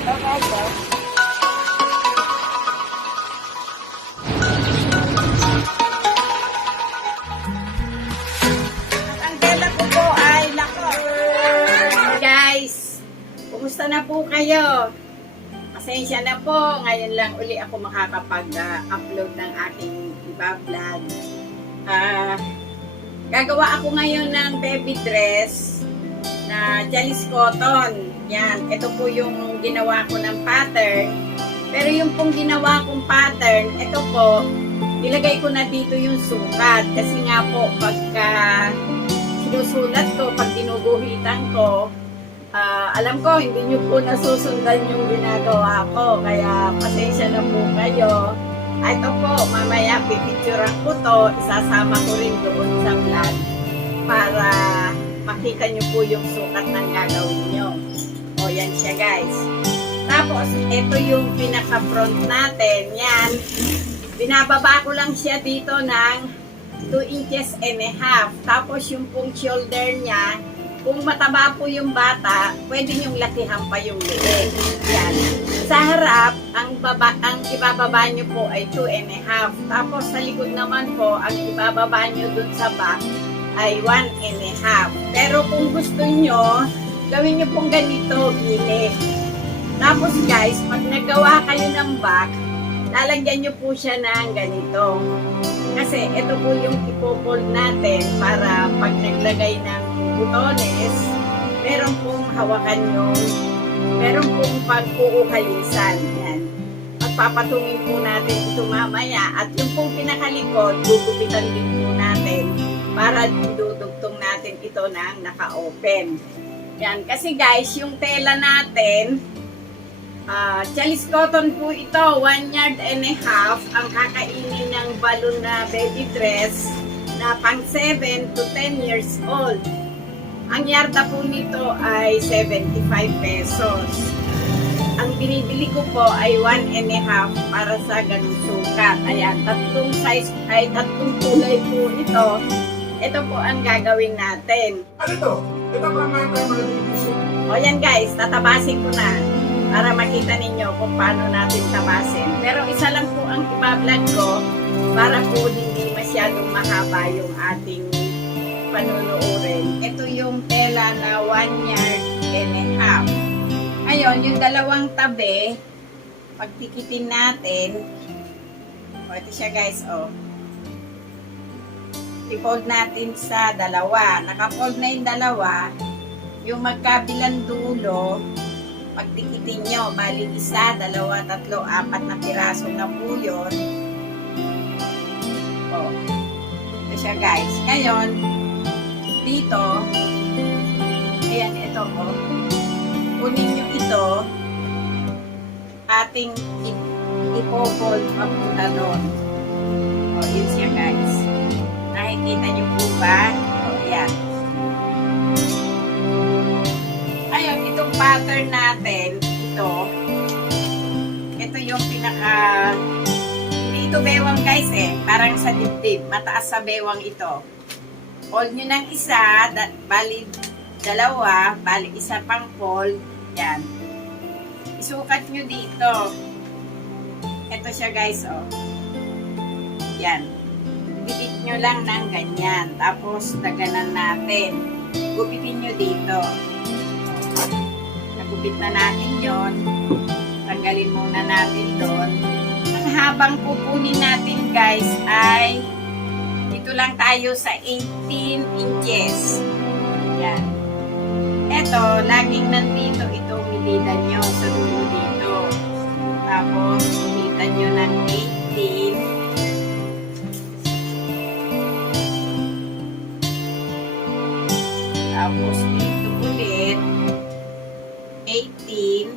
Ito guys, oh. At ang tela ko po ay nako. Guys, kumusta na po kayo? Pasensya na po, ngayon lang uli ako makakapag-upload ng aking iba-vlog. Gagawa ako ngayon ng baby dress na Jalis Cotton. Yan, ito po yung ginawa ko ng pattern. Pero yung pong ginawa kong pattern, ito po, ilagay ko na dito yung sukat. Kasi nga po, pagka sinusulat ko, pag ginuguhitan ko, alam ko, hindi nyo po nasusundan yung ginagawa ko. Kaya, pasensya na po kayo. Ito po, mamaya pipicturean ko to, isasama ko rin doon sa vlog para makita nyo po yung sukat ng gagawin nyo. O, yan siya guys. Tapos, ito yung pinaka-front natin. Yan. Binababa ko lang siya dito ng 2 inches and a half. Tapos, yung pong shoulder niya, kung mataba po yung bata, pwede nyong lakihan pa yung leeg. Yan. Sa harap, ang ibababa nyo po ay 2 and a half. Tapos sa likod naman po, ang ibababa nyo dun sa back ay 1 and a half. Pero kung gusto nyo, gawin nyo pong ganito, gilid. Tapos guys, pag nagawa kayo ng back, lalagyan nyo po siya ng ganito. Kasi ito po yung ipofold natin para pag naglagay ng butones, meron pong hawakan yung, meron pong pag-uuhalisan. Yan. Magpapatungin po natin ito mamaya. At yung pong pinakalikod, gugupitan din po natin para dudugtong natin ito ng naka-open. Yan. Kasi guys, yung tela natin, Jalis Cotton po ito, 1 yard and a half ang kakainin ng balloon na baby dress na pang 7 to 10 years old. Ang yarda po nito ay 75 pesos. Ang binibili ko po ay 1 and a half para sa ganung sukat. Ayan, tatlong size ay tatlong kulay po ito. Ito po ang gagawin natin. Ano to? Ito ba mga kayo? O yan guys, tatabasin ko na para makita ninyo kung paano natin tabasin. Pero isa lang po ang ipa-vlog ko para po hindi masyadong mahaba yung ating panunuorin. Ito yung tela na 1 yard and a half. Ngayon, yung dalawang tabi, pagpikitin natin, o ito siya guys, o. I-fold natin sa dalawa. Naka-fold na yung dalawa. Yung magkabilang dulo, pagdikitin nyo, bali 1, 2, 3, 4 na piraso na po yun. O. Ito siya guys. Ngayon, dito, ayan, ito po. Kunin nyo ito, ating ipo-fold papunta doon. O, yun siya guys. Nakikita nyo po ba? O, ayan. Ayun, itong pattern natin, ito yung pinaka, hindi ito bewang guys parang sa dibdib, mataas sa bewang ito. Fold nyo ng isa, bali dalawa, bali isa pang fold. Yan. Isukat nyo dito. Ito siya guys, oh. Yan. Gupit nyo lang ng ganyan. Tapos, daganan natin. Gupitin nyo dito. Nagupit na natin yon. Tanggalin muna natin doon. Ang habang pupunin natin guys ay dito lang tayo sa 18 inches. Yan. Ito, laging nandito ito, militan nyo sa dulo dito. Tapos, militan nyo ng 18. Tapos, dito ulit, 18.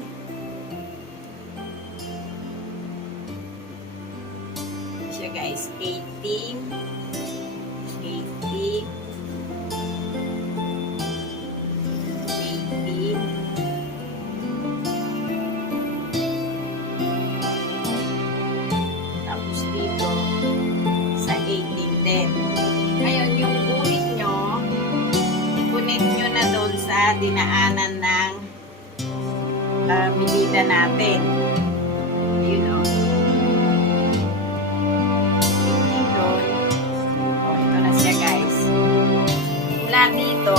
Siya guys, 18. 18. Tapos dito sa 18 din. Ngayon, yung guhit nyo, i-connect nyo na doon sa dinaanan ng medida natin. Ayun o. Tingin doon. O, ito na siya guys. Mula dito,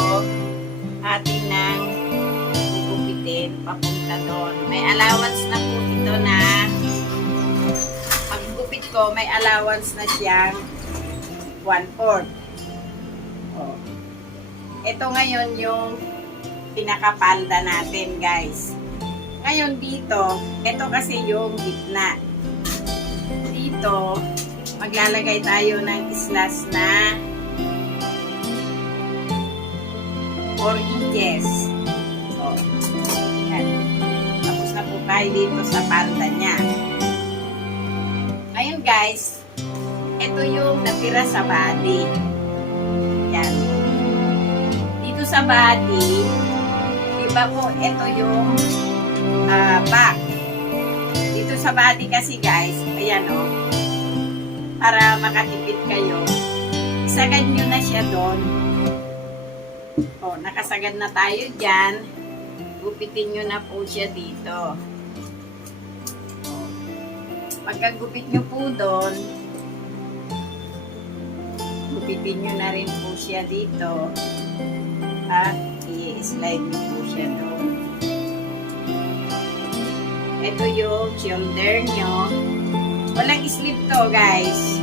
atin nang gugupitin papunta doon. May allowance na po ito na paggupit ko, may allowance na siyang 1/4. O. Ito ngayon yung pinakapalda natin guys. Ngayon dito, ito kasi yung gitna. Dito, maglalagay tayo ng slash na 4 inches. So, yan. Tapos na po tayo dito sa palda niya. Ngayon guys, ito yung natira sa body. Yan. Dito sa body, diba po, ito yung back. Dito sa body kasi guys, ayan o, para makatipid kayo, isagad nyo na siya doon. O, nakasagad na tayo dyan. Gupitin nyo na po siya dito. O, pagkagupit nyo po doon, gupitin nyo na rin po siya dito. At i-slide nyo po siya doon. Ito yung shoulder nyo. Walang sleeve to guys.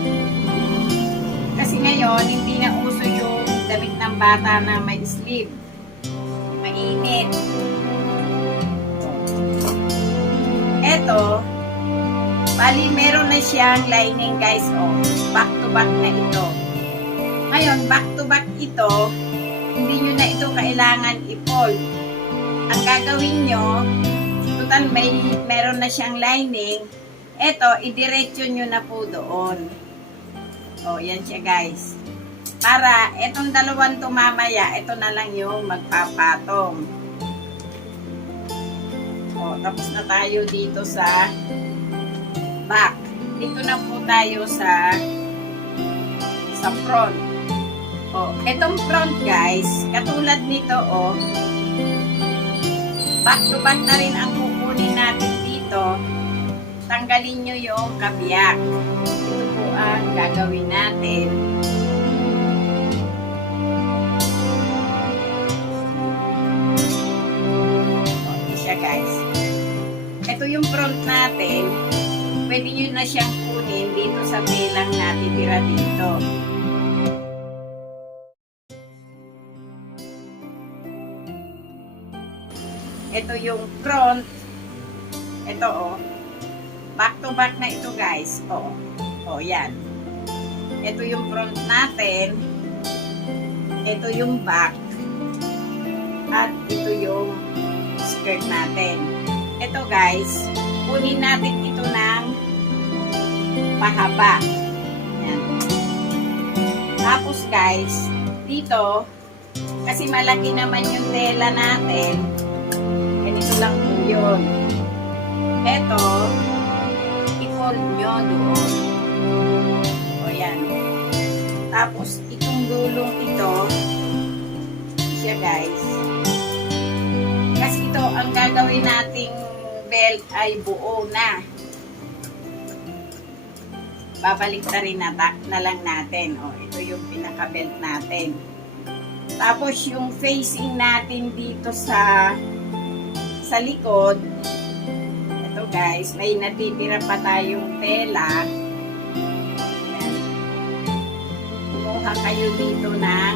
Kasi ngayon, hindi na uso yung damit ng bata na may sleeve. Mainit. Ito, bali meron na siyang lining guys. Oh, back to back na ito. Ngayon, back to back ito, hindi nyo na ito kailangan i-fold. Ang gagawin nyo, total meron na siyang lining. Ito, idiretso nyo na po doon. O, yan siya guys. Para itong dalawang to mamaya, ito na lang yung magpapatong. O, tapos na tayo dito sa back. Dito na po tayo sa front. O, itong front guys, katulad nito o, back to back na rin ang kukunin natin dito. Tanggalin nyo yung kabiyak. Ito po ang gagawin natin. Ito siya guys. Ito yung front natin. Pwede nyo na siyang kunin dito sa telang natitira dito. Ito yung front. Ito oh. Back to back na ito guys. Oh. Oh, yan. Ito yung front natin. Ito yung back. At ito yung skirt natin. Ito guys, kunin natin ito ng pahaba. Yan. Tapos guys, dito, kasi malaki naman yung tela natin, ganito lang po yun. Ito, i-fold nyo doon. O yan. Tapos, itong dulong ito, siya guys. Kasi ito, ang gagawin nating belt ay buo na. Babalik na rin na lang natin. O, ito yung pinaka-belt natin. Tapos, yung facing natin dito sa likod, ito guys, may natitira pa tayong tela. Yan. Kumuha kayo dito ng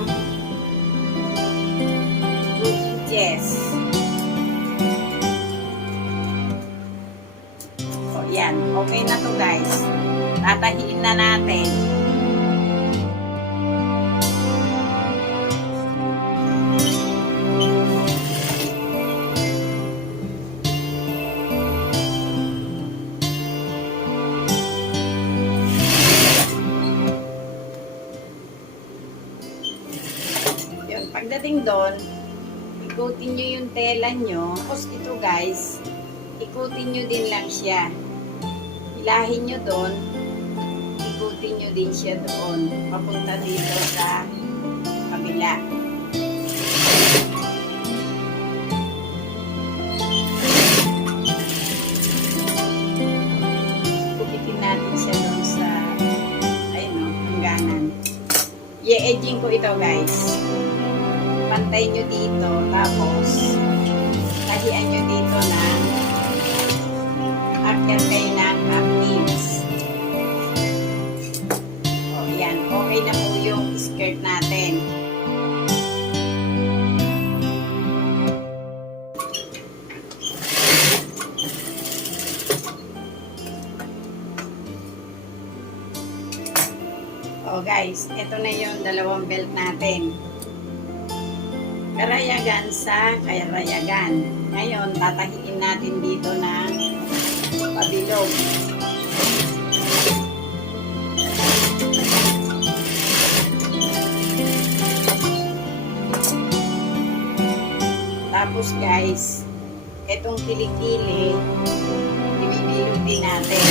2 inches. So, yan. Okay na to guys. Tatahiin na natin. Pagdating doon, ikutin nyo yung tela nyo. Tapos ito guys, ikutin nyo din lang siya. Hilahin nyo doon, ikutin nyo din siya doon. Papunta dito sa kabila. po ito guys. Pantay nyo dito, tapos tahian nyo dito ng akyat kayo ng half inch. O, yan. Okay na po yung skirt natin. O guys, ito na yung dalawang belt natin. Karayagan sa karayagan. Ngayon, tatahiin natin dito ng pabilog. Tapos guys, itong kilikili, ibibilog din natin.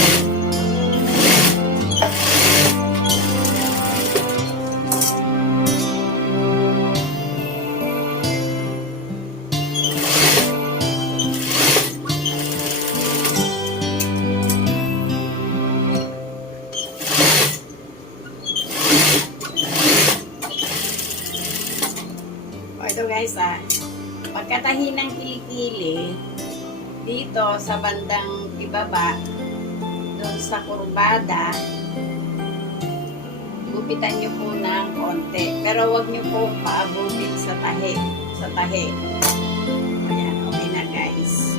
Ito guys pagkatahi ng kilikili dito sa bandang ibaba doon sa kurbada, gupitan nyo po ng konti, pero wag nyo po paabutin sa tahi. Ayan, okay na guys.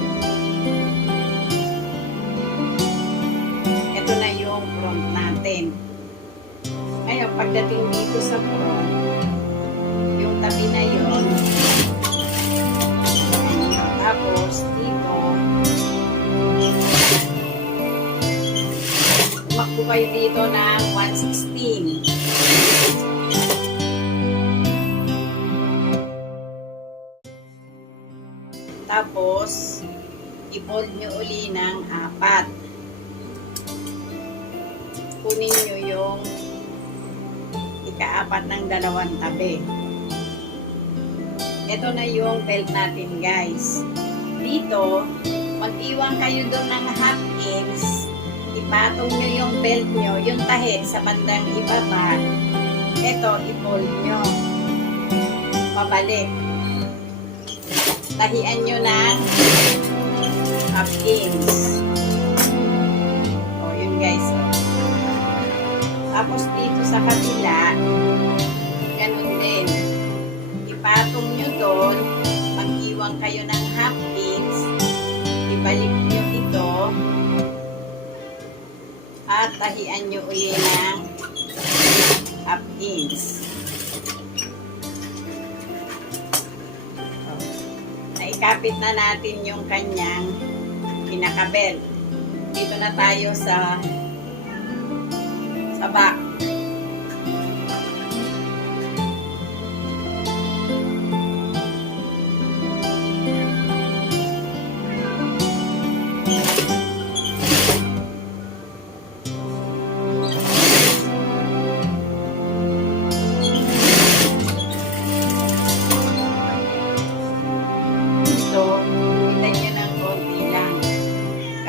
Ito na yung front natin. Ngayon, pagdating dito sa front, yung tabi na yun, tapos dito umakbo kayo dito ng 116. Tapos i-fold nyo uli ng 4. Kunin nyo yung ika-4 ng dalawang tabi. Ito na yung belt natin guys. Dito, mag-iwan kayo doon ng half inch. Ipatong nyo yung belt nyo, yung tahi sa bandang ibaba. Ito, i-fold nyo. Pabalik. Tahian nyo ng half inch. O, yun guys. Tapos dito sa kabila, ganun din. Ipatong nyo doon, mag-iwan kayo ng half inch, ibalik nyo ito, at tahian nyo uli ng half inch. Naikapit na natin yung kanyang pinakabel. Dito na tayo sa back.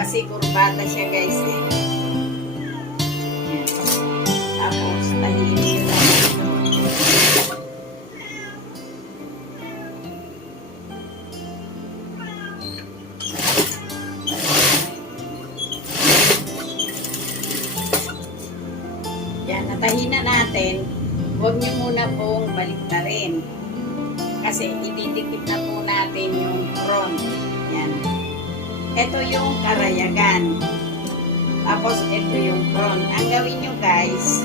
Kasi kurbata siya guys eh. Yan. Tapos tahiin nyo lang ito. Yan, natahin na natin. Huwag nyo muna pong baliktarin. Kasi ididikit na po natin yung front. Yan. Ito yung karayagan. Tapos, ito yung front. Ang gawin nyo guys,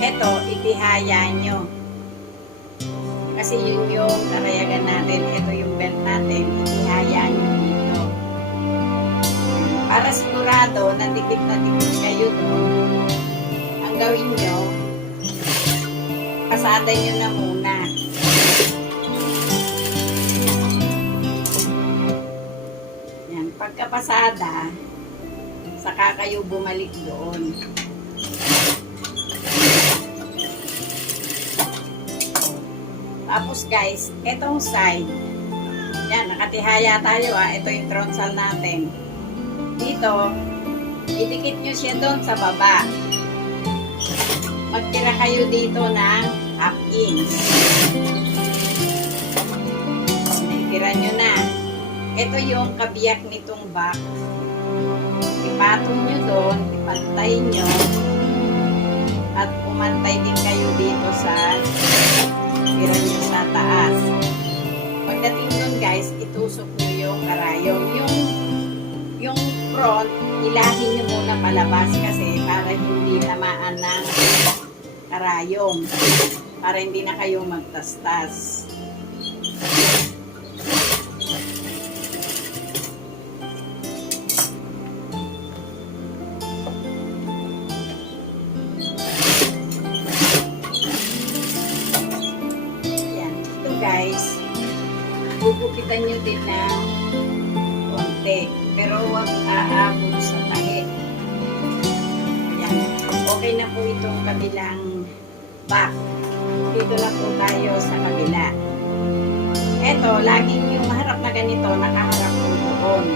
ito, itihaya nyo. Kasi yun yung karayagan natin. Ito yung belt natin. Itihaya nyo dito. Para sigurado, na dikit kayo doon. Ang gawin nyo, pasada nyo na muna. Pagkapasada, saka kayo bumalik doon. Tapos guys, etong side, yan, nakatihaya tayo ito yung tronsal natin. Dito, idikit nyo siya doon sa baba. Magtira kayo dito ng half inch. Naitira nyo na. Ito yung kabiyak nitong back. Ipatong nyo doon, ipantay nyo, at umantay din kayo dito sa tira nyo sa taas. Pagdating doon guys, itusok nyo yung karayom. Yung front, ilahin nyo muna palabas kasi para hindi tamaan ng karayom. Para hindi na kayo magtastas. Ayan. Ito guys, gugupitan nyo din ng konti. Pero huwag aabot sa tahi. Ayan. Okay na po itong kabilang back. Dito na po tayo sa kabila. Eto, laging yung harap na ganito, nakaharap po doon.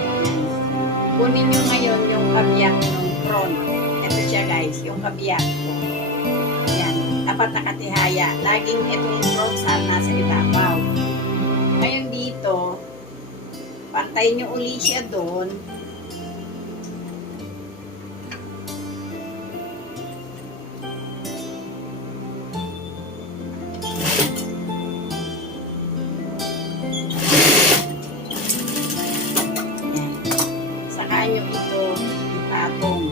Kunin nyo ngayon yung kabiyak ng front. Ito siya guys, yung kabiyak po. Ayan, tapat nakatihaya. Laging itong front side nasa ibabaw. Ngayon dito, pantay nyo uli siya doon. Saka nyo ito itapong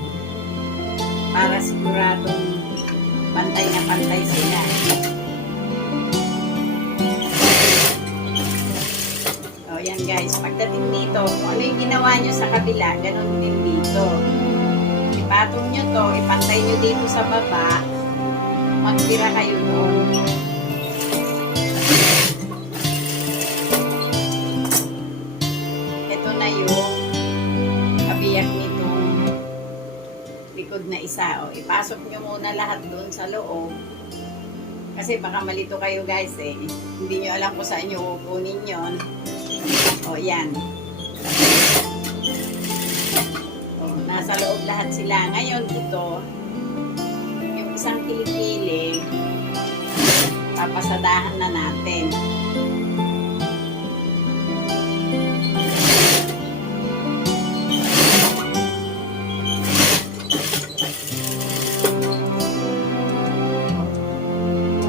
para siguradong pantay na pantay sila. O yan guys, pagdating dito, kung ano yung ginawa nyo sa kabila, ganun din dito. Ipatong nyo to, ipantay nyo dito sa baba, magtira kayo doon. Ito na yung kabiyak nitong likod na isa. O, ipasok nyo muna lahat doon sa loob. Kasi baka malito kayo guys eh. Hindi nyo alam kung saan nyo kukunin yon. O, yan. O, nasa loob lahat sila. Ngayon, ito, yung isang kilikili, papasadahan na natin.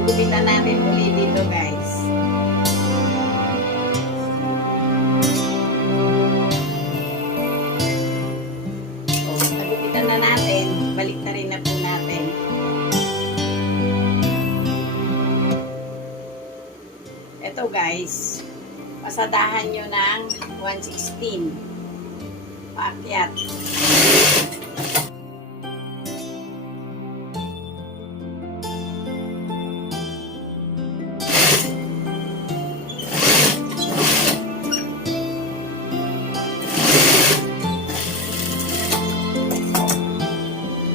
Gugupitan natin uli dito guys. Nagupitan na natin. Balik na rin na po natin. Ito guys, pasadahan nyo ng 116. Paakyat.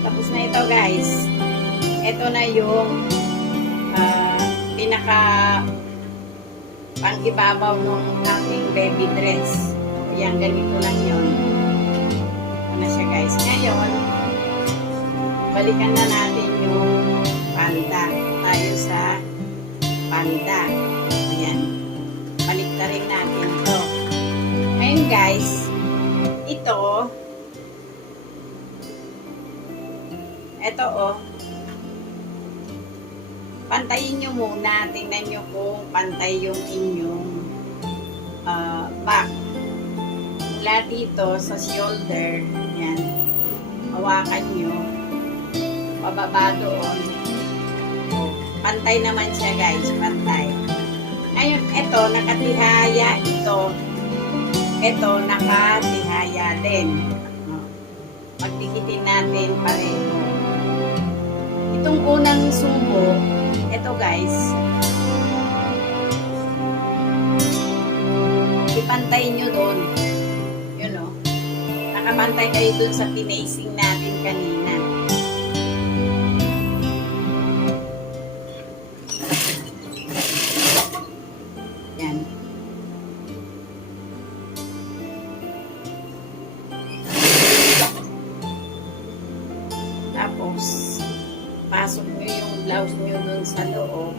Tapos na ito guys. Ito na yung pinaka pang-ibabaw ng aking baby dress. Yan, ganito lang yun. Ito na siya guys. Ngayon, balikan na natin yung palda. Tayo sa palda. Ayan. Balik na rin natin ito. Ngayon guys, ito, oh, pantayin nyo muna. Tingnan nyo kung pantay yung inyong back. Mula dito sa shoulder, yan, hawakan nyo, pababa doon. O, pantay naman siya guys, pantay. Ngayon, ito, nakatihaya ito. Ito, nakatihaya din. O, pagdikitin natin pareho. Itong unang subo, ito guys, ipantay nyo doon. Yun o. Nakapantay kayo doon sa pinacing natin kanina. Yan. Tapos, pasok nyo yung blouse nyo doon sa loob.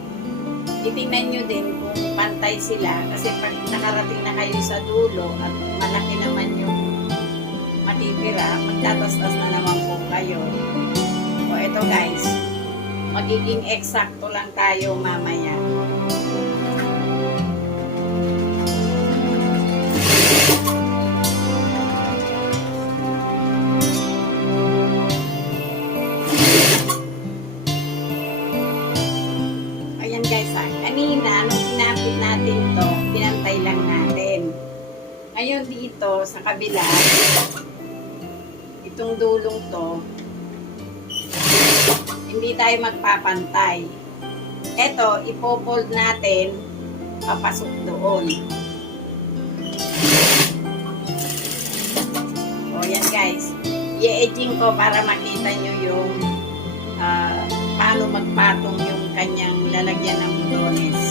titingnan nyo din kung pantay sila kasi pag nakarating na kayo sa dulo at malaki naman yung matitira, magtatastas na naman po kayo. O ito guys, magiging eksakto lang tayo mamaya. Ayan guys, kanina nung pinapit natin to, pinantay lang natin. Ngayon dito sa kabila, itong dulong to, hindi tayo magpapantay. Ito, ipopold natin papasok doon. O yan guys, i-edging ko para makita nyo yung paano magpatong yung kanyang lalagyan ng butones.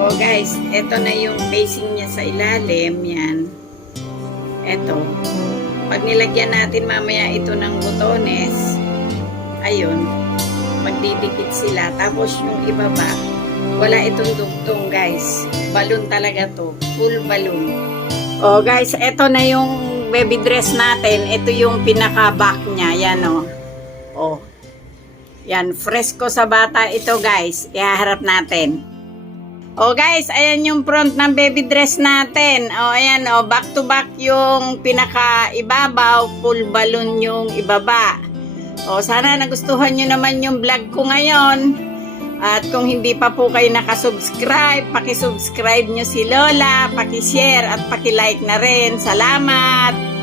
O guys, ito na yung facing niya sa ilalim, yan. Ito. Pag nilagyan natin mamaya ito ng butones, ayun, magdidikit sila. Tapos yung ibaba, wala itong dugtong guys. Balloon talaga to. Full balloon. O guys, ito na yung baby dress natin. Ito yung pinaka-back niya. Yan o. O. Yan, fresco sa bata ito guys. Ihaharap natin. O guys, ayan yung front ng baby dress natin. O ayan o, back to back yung pinaka-ibabaw. Full balloon yung ibaba. O, sana nagustuhan nyo naman yung vlog ko ngayon. At kung hindi pa po kayo nakasubscribe, pakisubscribe nyo si Lola, pakishare at pakilike na rin. Salamat!